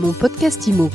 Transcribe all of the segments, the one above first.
Mon podcast IMO.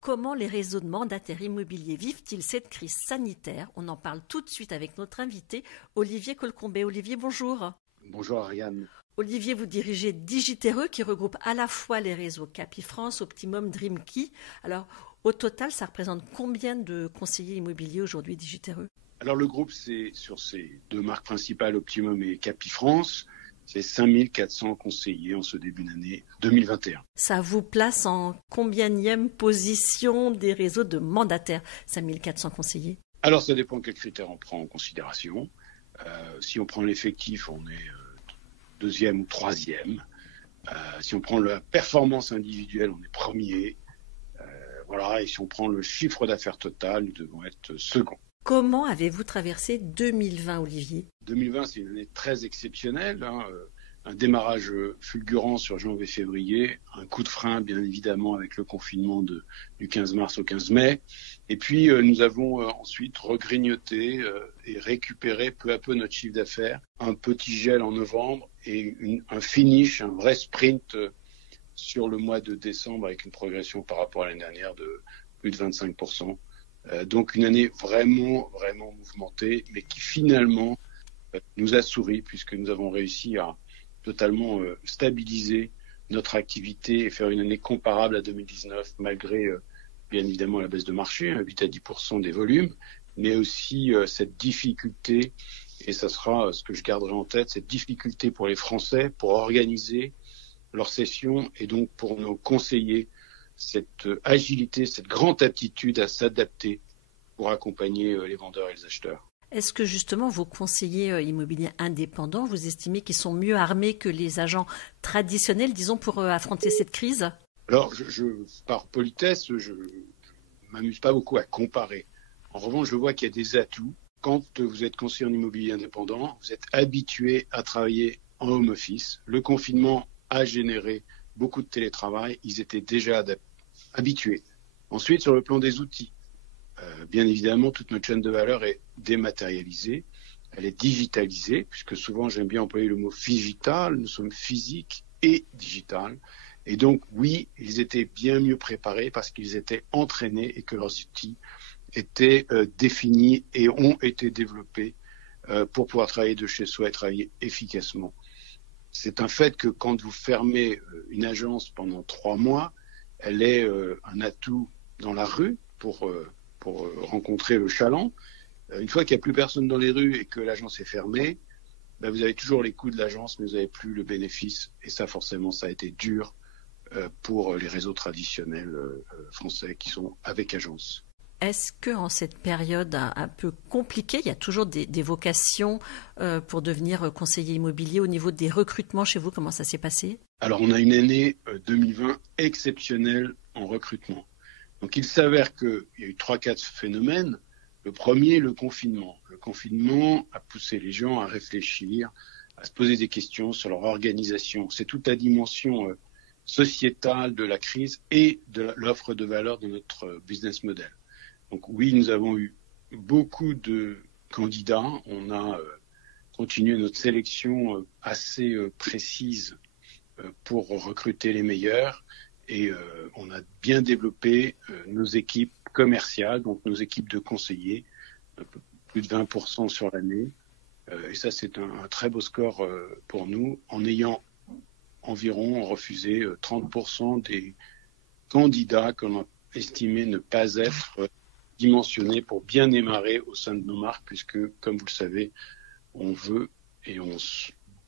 Comment les réseaux de mandataires immobiliers vivent-ils cette crise sanitaire? On en parle tout de suite avec notre invité, Olivier Colcombet. Olivier, bonjour. Bonjour Ariane. Olivier, vous dirigez Digitereux qui regroupe à la fois les réseaux Capifrance, Optimum, Dreamkey. Alors, au total, ça représente combien de conseillers immobiliers aujourd'hui Digitereux? Alors le groupe, c'est sur ces deux marques principales, Optimum et Capifrance, c'est 5400 conseillers en ce début d'année 2021. Ça vous place en combienième position des réseaux de mandataires, 5400 conseillers? Alors ça dépend quels critères on prend en considération. Si on prend l'effectif, on est deuxième ou troisième. Si on prend la performance individuelle, on est premier. Et si on prend le chiffre d'affaires total, nous devons être second. Comment avez-vous traversé 2020, Olivier? 2020, c'est une année très exceptionnelle. Un démarrage fulgurant sur janvier-février, un coup de frein, bien évidemment, avec le confinement du 15 mars au 15 mai. Et puis, nous avons ensuite regrignoté et récupéré peu à peu notre chiffre d'affaires. Un petit gel en novembre et un finish, un vrai sprint sur le mois de décembre avec une progression par rapport à l'année dernière de plus de 25%. Donc une année vraiment mouvementée, mais qui finalement nous a souri puisque nous avons réussi à totalement stabiliser notre activité et faire une année comparable à 2019 malgré bien évidemment la baisse de marché, 8 à 10% des volumes, mais aussi cette difficulté, et ça sera ce que je garderai en tête, cette difficulté pour les Français pour organiser leurs sessions et donc pour nos conseillers, cette agilité, cette grande aptitude à s'adapter pour accompagner les vendeurs et les acheteurs. Est-ce que justement vos conseillers immobiliers indépendants, vous estimez qu'ils sont mieux armés que les agents traditionnels, disons, pour affronter cette crise? Alors, par politesse, je m'amuse pas beaucoup à comparer. En revanche, je vois qu'il y a des atouts. Quand vous êtes conseiller en immobilier indépendant, vous êtes habitué à travailler en home office. Le confinement a généré beaucoup de télétravail. Ils étaient déjà habitués. Ensuite, sur le plan des outils, bien évidemment, toute notre chaîne de valeur est dématérialisée, elle est digitalisée, puisque souvent j'aime bien employer le mot digital, nous sommes physiques et digital. Et donc oui, ils étaient bien mieux préparés parce qu'ils étaient entraînés et que leurs outils étaient définis et ont été développés pour pouvoir travailler de chez soi et travailler efficacement. C'est un fait que quand vous fermez une agence pendant 3 mois, elle est un atout dans la rue pour rencontrer le chaland. Une fois qu'il n'y a plus personne dans les rues et que l'agence est fermée, vous avez toujours les coûts de l'agence, mais vous n'avez plus le bénéfice. Et ça, forcément, ça a été dur pour les réseaux traditionnels français qui sont avec agence. Est-ce qu'en cette période un peu compliquée, il y a toujours des vocations pour devenir conseiller immobilier au niveau des recrutements chez vous? Comment ça s'est passé? Alors, on a une année 2020 exceptionnelle en recrutement. Donc, il s'avère qu'il y a eu 3-4 phénomènes. Le premier, le confinement. Le confinement a poussé les gens à réfléchir, à se poser des questions sur leur organisation. C'est toute la dimension sociétale de la crise et de l'offre de valeur de notre business model. Donc oui, nous avons eu beaucoup de candidats. On a continué notre sélection assez précise pour recruter les meilleurs. Et on a bien développé nos équipes commerciales, donc nos équipes de conseillers, plus de 20% sur l'année. Et ça, c'est un très beau score pour nous, en ayant environ refusé 30% des candidats qu'on a estimé ne pas être dimensionnés pour bien démarrer au sein de nos marques, puisque, comme vous le savez, on veut et on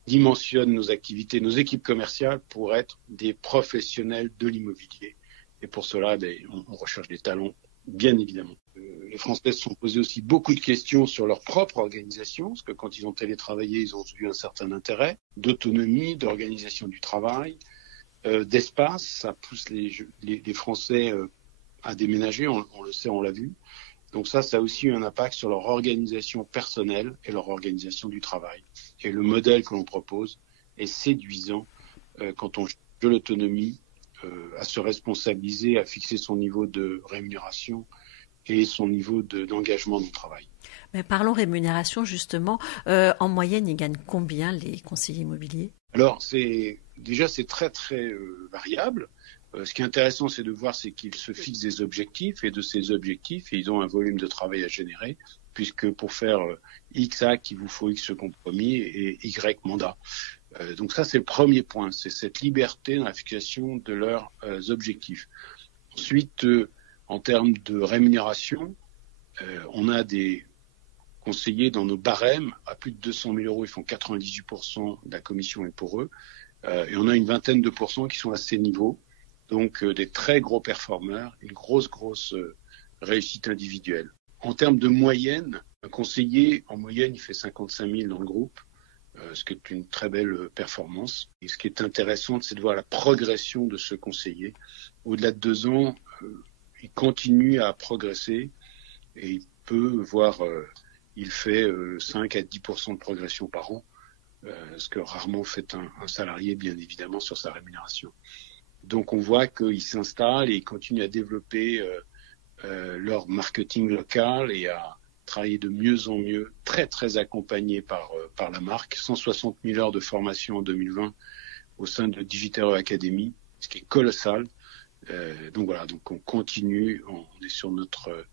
dimensionne nos activités, nos équipes commerciales pour être des professionnels de l'immobilier. Et pour cela, on recherche des talents, bien évidemment. Les Français se sont posés aussi beaucoup de questions sur leur propre organisation, parce que quand ils ont télétravaillé, ils ont eu un certain intérêt, d'autonomie, d'organisation du travail, d'espace. Ça pousse les Français à déménager, on le sait, on l'a vu. Donc ça a aussi eu un impact sur leur organisation personnelle et leur organisation du travail. Et le modèle que l'on propose est séduisant quand on cherche de l'autonomie, à se responsabiliser, à fixer son niveau de rémunération et son niveau d'engagement dans le travail. Mais parlons rémunération justement. En moyenne, ils gagnent combien les conseillers immobiliers? Alors, c'est très très variable. Ce qui est intéressant, c'est de voir qu'ils se fixent des objectifs, et de ces objectifs, ils ont un volume de travail à générer, puisque pour faire X actes, il vous faut X compromis et Y mandats. Donc ça, c'est le premier point, c'est cette liberté dans la fixation de leurs objectifs. Ensuite, en termes de rémunération, on a des conseillers dans nos barèmes à plus de 200 000 euros, ils font 98% de la commission est pour eux, et on a une vingtaine de pourcents qui sont à ces niveaux, donc des très gros performeurs, une grosse réussite individuelle. En termes de moyenne, un conseiller, en moyenne, il fait 55 000 dans le groupe, ce qui est une très belle performance. Et ce qui est intéressant, c'est de voir la progression de ce conseiller. Au-delà de 2 ans, il continue à progresser et il peut voir, il fait 5 à 10% de progression par an, ce que rarement fait un salarié, bien évidemment, sur sa rémunération. Donc on voit qu'ils s'installent et ils continuent à développer leur marketing local et à travailler de mieux en mieux, très très accompagnés par la marque. 160 000 heures de formation en 2020 au sein de Digitero Academy, ce qui est colossal. Donc voilà, donc on continue, on est sur notre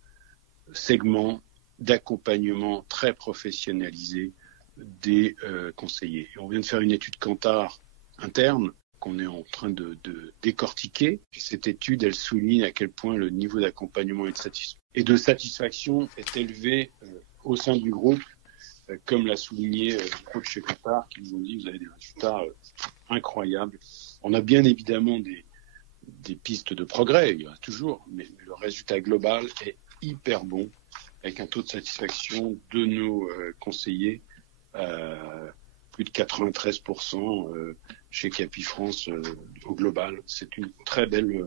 segment d'accompagnement très professionnalisé des conseillers. Et on vient de faire une étude Kantar interne qu'on est en train de décortiquer. Et cette étude, elle souligne à quel point le niveau d'accompagnement et de satisfaction est élevé au sein du groupe, comme l'a souligné le coach chez Kantar, qui nous ont dit vous avez des résultats incroyables. On a bien évidemment des pistes de progrès, il y en a toujours, mais le résultat global est hyper bon, avec un taux de satisfaction de nos conseillers plus de 93% chez Capifrance au global. C'est une très belle...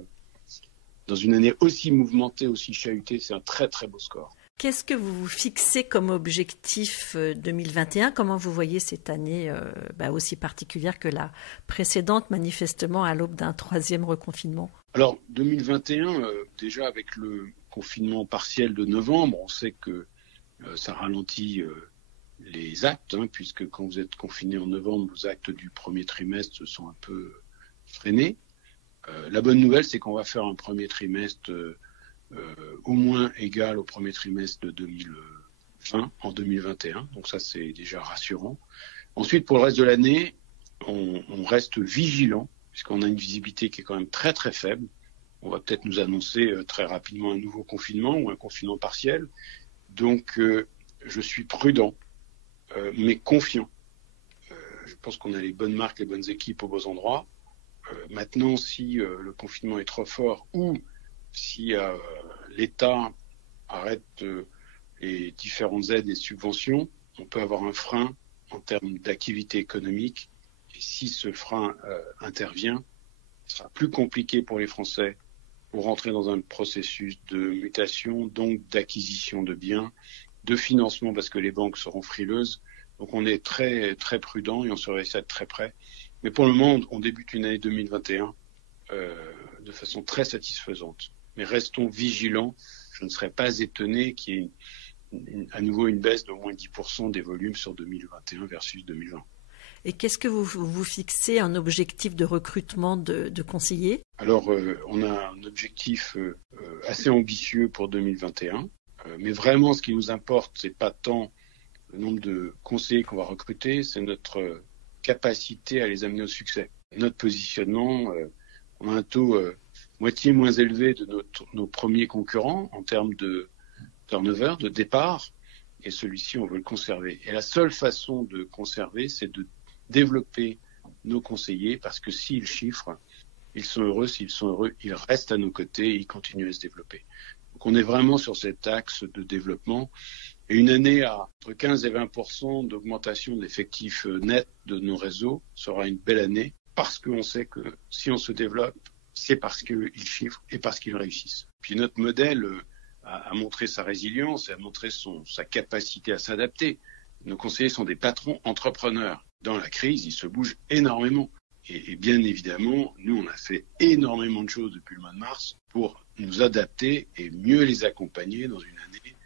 dans une année aussi mouvementée, aussi chahutée, c'est un très très beau score. Qu'est-ce que vous vous fixez comme objectif 2021 ? Comment vous voyez cette année aussi particulière que la précédente, manifestement à l'aube d'un 3e reconfinement ? Alors, 2021, déjà avec le confinement partiel de novembre, on sait que ça ralentit les actes, puisque quand vous êtes confiné en novembre, vos actes du premier trimestre sont un peu freinés. La bonne nouvelle, c'est qu'on va faire un premier trimestre au moins égal au premier trimestre de 2020 en 2021. Donc ça, c'est déjà rassurant. Ensuite, pour le reste de l'année, on reste vigilant, puisqu'on a une visibilité qui est quand même très très faible. On va peut-être nous annoncer très rapidement un nouveau confinement ou un confinement partiel. Donc, je suis prudent, mais confiant. Je pense qu'on a les bonnes marques, les bonnes équipes aux beaux endroits. Maintenant, si le confinement est trop fort ou si l'État arrête les différentes aides et subventions, on peut avoir un frein en termes d'activité économique. Et si ce frein intervient, ce sera plus compliqué pour les Français pour rentrer dans un processus de mutation, donc d'acquisition de biens, de financement parce que les banques seront frileuses. Donc on est très très prudent et on surveille ça de très près. Mais pour le moment, on débute une année 2021 de façon très satisfaisante. Mais restons vigilants. Je ne serais pas étonné qu'il y ait à nouveau une baisse d'au moins 10% des volumes sur 2021 versus 2020. Et qu'est-ce que vous fixez en objectif de recrutement de conseillers ? Alors, on a un objectif assez ambitieux pour 2021. Mais vraiment, ce qui nous importe, c'est pas tant le nombre de conseillers qu'on va recruter, c'est notre capacité à les amener au succès. Notre positionnement, on a un taux moitié moins élevé de nos premiers concurrents en termes de turnover, de départ, et celui-ci, on veut le conserver. Et la seule façon de conserver, c'est de développer nos conseillers, parce que s'ils chiffrent, ils sont heureux, s'ils sont heureux, ils restent à nos côtés et ils continuent à se développer. Donc on est vraiment sur cet axe de développement. Et une année à entre 15 et 20% d'augmentation d'effectifs nets de nos réseaux sera une belle année, parce qu'on sait que si on se développe, c'est parce qu'ils chiffrent et parce qu'ils réussissent. Puis notre modèle a montré sa résilience et a montré sa capacité à s'adapter. Nos conseillers sont des patrons entrepreneurs. Dans la crise, ils se bougent énormément. Et bien évidemment, nous, on a fait énormément de choses depuis le mois de mars pour nous adapter et mieux les accompagner dans une année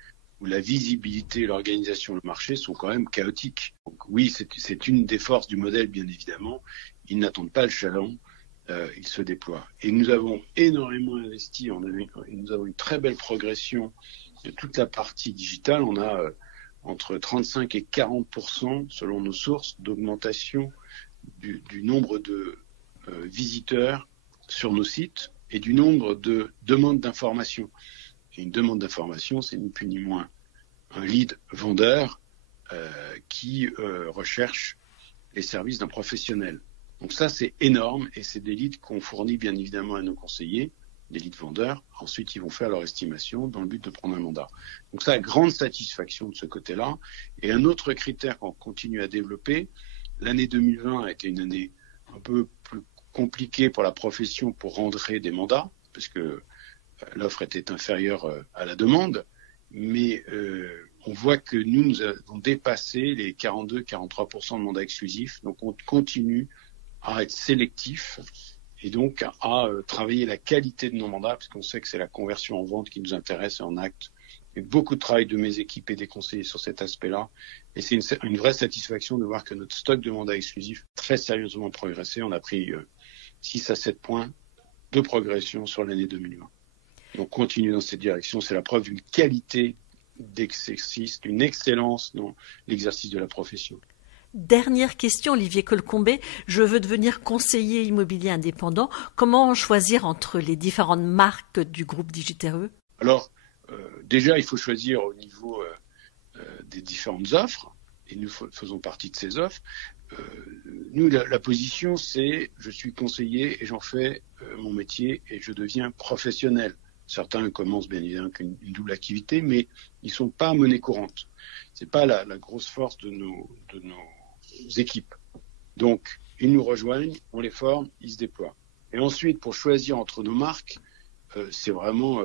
où la visibilité, l'organisation, le marché sont quand même chaotiques. Donc oui, c'est une des forces du modèle, bien évidemment. Ils n'attendent pas le chaland, ils se déploient. Et nous avons énormément investi, nous avons une très belle progression de toute la partie digitale. On a entre 35 et 40% selon nos sources d'augmentation du nombre de visiteurs sur nos sites et du nombre de demandes d'information. Et une demande d'information, c'est ni plus ni moins un lead vendeur qui recherche les services d'un professionnel. Donc ça, c'est énorme et c'est des leads qu'on fournit bien évidemment à nos conseillers, des leads vendeurs. Ensuite, ils vont faire leur estimation dans le but de prendre un mandat. Donc ça, grande satisfaction de ce côté-là. Et un autre critère qu'on continue à développer, l'année 2020 a été une année un peu plus compliquée pour la profession pour rentrer des mandats, parce que l'offre était inférieure à la demande, mais on voit que nous avons dépassé les 42-43% de mandats exclusifs, donc on continue à être sélectif et donc à travailler la qualité de nos mandats, parce qu'on sait que c'est la conversion en vente qui nous intéresse et en acte. Il y a beaucoup de travail de mes équipes et des conseillers sur cet aspect-là, et c'est une vraie satisfaction de voir que notre stock de mandats exclusifs a très sérieusement progressé. On a pris 6 à 7 points de progression sur l'année 2020. Donc, continue dans cette direction. C'est la preuve d'une qualité d'exercice, d'une excellence dans l'exercice de la profession. Dernière question, Olivier Colcombet. Je veux devenir conseiller immobilier indépendant. Comment choisir entre les différentes marques du groupe Digitereux ? Alors, déjà, il faut choisir au niveau des différentes offres. Et nous faisons partie de ces offres. Nous, la position, c'est je suis conseiller et j'en fais mon métier et je deviens professionnel. Certains commencent bien évidemment avec une double activité, mais ils ne sont pas monnaie courante. Ce n'est pas la grosse force de nos équipes. Donc, ils nous rejoignent, on les forme, ils se déploient. Et ensuite, pour choisir entre nos marques, c'est vraiment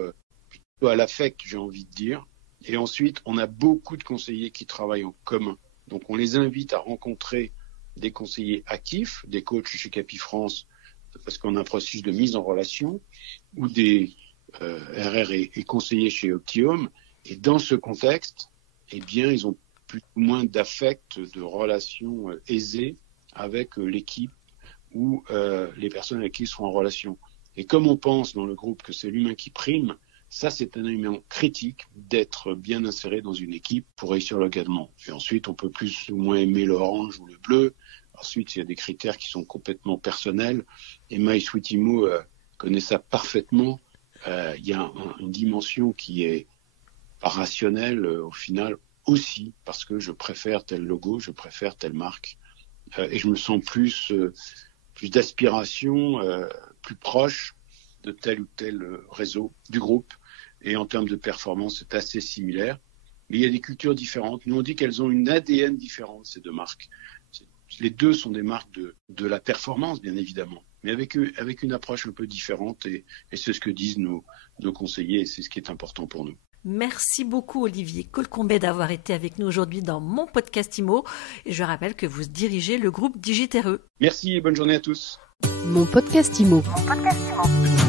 plutôt à l'affect, j'ai envie de dire. Et ensuite, on a beaucoup de conseillers qui travaillent en commun. Donc, on les invite à rencontrer des conseillers actifs, des coachs chez Capifrance, parce qu'on a un processus de mise en relation, ou des RR et conseillers chez Optium. Et dans ce contexte, eh bien, ils ont plus ou moins d'affect, de relations aisées avec l'équipe ou les personnes avec qui ils sont en relation. Et comme on pense dans le groupe que c'est l'humain qui prime, ça, c'est un élément critique d'être bien inséré dans une équipe pour réussir localement. Et ensuite, on peut plus ou moins aimer l'orange ou le bleu. Ensuite, il y a des critères qui sont complètement personnels. Et MySweetImmo connaît ça parfaitement. Il y a une dimension qui est pas rationnelle au final aussi, parce que je préfère tel logo, je préfère telle marque. Et je me sens plus d'aspiration, plus proche de tel ou tel réseau du groupe. Et en termes de performance, c'est assez similaire. Mais il y a des cultures différentes. Nous, on dit qu'elles ont une ADN différente, ces deux marques. Les deux sont des marques de la performance, bien évidemment, mais avec une approche un peu différente. Et c'est ce que disent nos conseillers, et c'est ce qui est important pour nous. Merci beaucoup Olivier Colcombet d'avoir été avec nous aujourd'hui dans mon podcast IMO. Et je rappelle que vous dirigez le groupe Digitereux. Merci et bonne journée à tous. Mon podcast IMO. Mon podcast IMO.